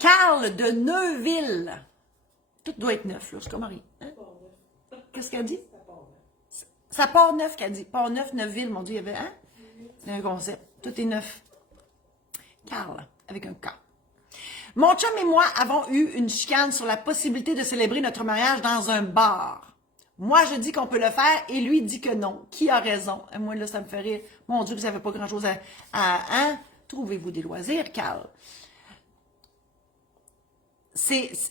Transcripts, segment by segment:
Carl de Neuville. Tout doit être neuf, là, c'est comme Marie. Hein? Qu'est-ce qu'elle dit? Ça part neuf qu'elle dit. Part neuf, Neuville, mon Dieu, il y avait, hein? C'est un concept. Tout est neuf. Carl, avec un K. Mon chum et moi avons eu une chicane sur la possibilité de célébrer notre mariage dans un bar. Moi, je dis qu'on peut le faire et lui dit que non. Qui a raison? Et moi, là, ça me fait rire. Mon Dieu, vous n'avez pas grand-chose hein? Trouvez-vous des loisirs, Carl.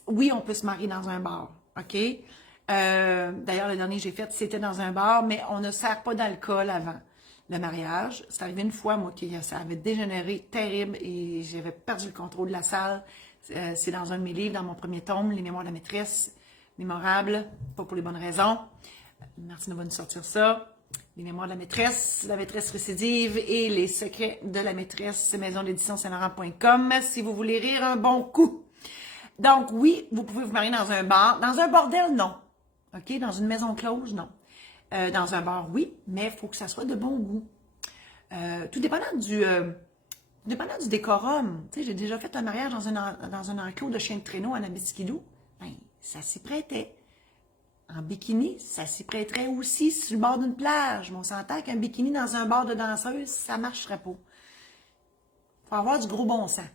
Oui, on peut se marier dans un bar, OK? D'ailleurs, le dernier que j'ai fait, c'était dans un bar, mais on ne sert pas d'alcool avant le mariage. C'est arrivé une fois, moi, que ça avait dégénéré terrible et j'avais perdu le contrôle de la salle. C'est dans un de mes livres, dans mon premier tome, Les Mémoires de la maîtresse, mémorable, pas pour les bonnes raisons. Martine va nous sortir ça. Les Mémoires de la maîtresse récidive et les secrets de la maîtresse, maison d'édition Saint-Laurent.com, si vous voulez rire un bon coup. Donc, oui, vous pouvez vous marier dans un bar. Dans un bordel, non. OK? Dans une maison close, non. Dans un bar, oui, mais il faut que ça soit de bon goût. Tout dépendant du décorum. Tu sais, j'ai déjà fait un mariage dans un enclos de chien de traîneau en Abitiskidou. Ben, ça s'y prêtait. En bikini, ça s'y prêterait aussi sur le bord d'une plage. Mais on s'entend qu'un bikini dans un bar de danseuse, ça ne marcherait pas. Il faut avoir du gros bon sens.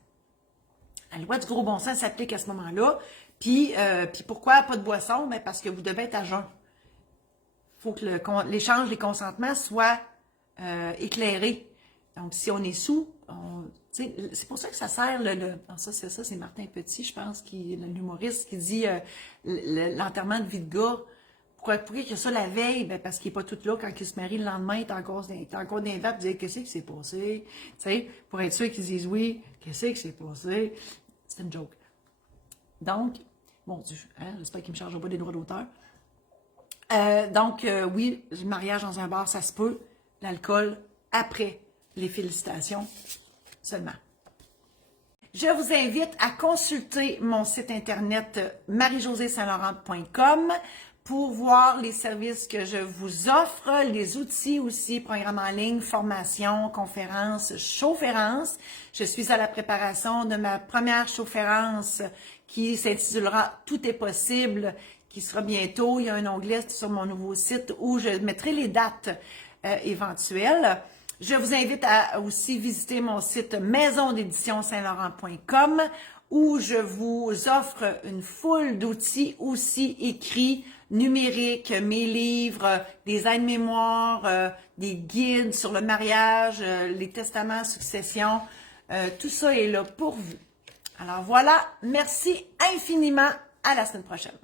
La loi du gros bon sens s'applique à ce moment-là. Puis pourquoi pas de boisson? Ben parce que vous devez être à jeun. Il faut que l'échange, les consentements soient éclairés. Donc, si on est sous, c'est pour ça que ça sert c'est Martin Petit, je pense, l'humoriste, qui dit l'enterrement de vie de gars. Pourquoi il y a ça la veille? Ben parce qu'il n'est pas tout là quand il se marie le lendemain, il est encore dans les vapes, il dit qu'est-ce qui s'est passé? Tu sais, pour être sûr qu'ils disent oui, qu'est-ce qui s'est passé? C'est une joke. Donc, mon Dieu, hein, j'espère qu'il ne me chargera pas des droits d'auteur. Oui, le mariage dans un bar, ça se peut. L'alcool, après les félicitations seulement. Je vous invite à consulter mon site internet marie-josée-saint-laurent.com pour voir les services que je vous offre, les outils aussi, programmes en ligne, formations, conférences, chaufférences. Je suis à la préparation de ma première chaufférence qui s'intitulera « Tout est possible », qui sera bientôt. Il y a un onglet sur mon nouveau site où je mettrai les dates éventuelles. Je vous invite à aussi visiter mon site maison d'édition Saint-Laurent.com où je vous offre une foule d'outils aussi écrits, numériques, mes livres, des aides-mémoires, des guides sur le mariage, les testaments, succession. Tout ça est là pour vous. Alors voilà, merci infiniment. À la semaine prochaine.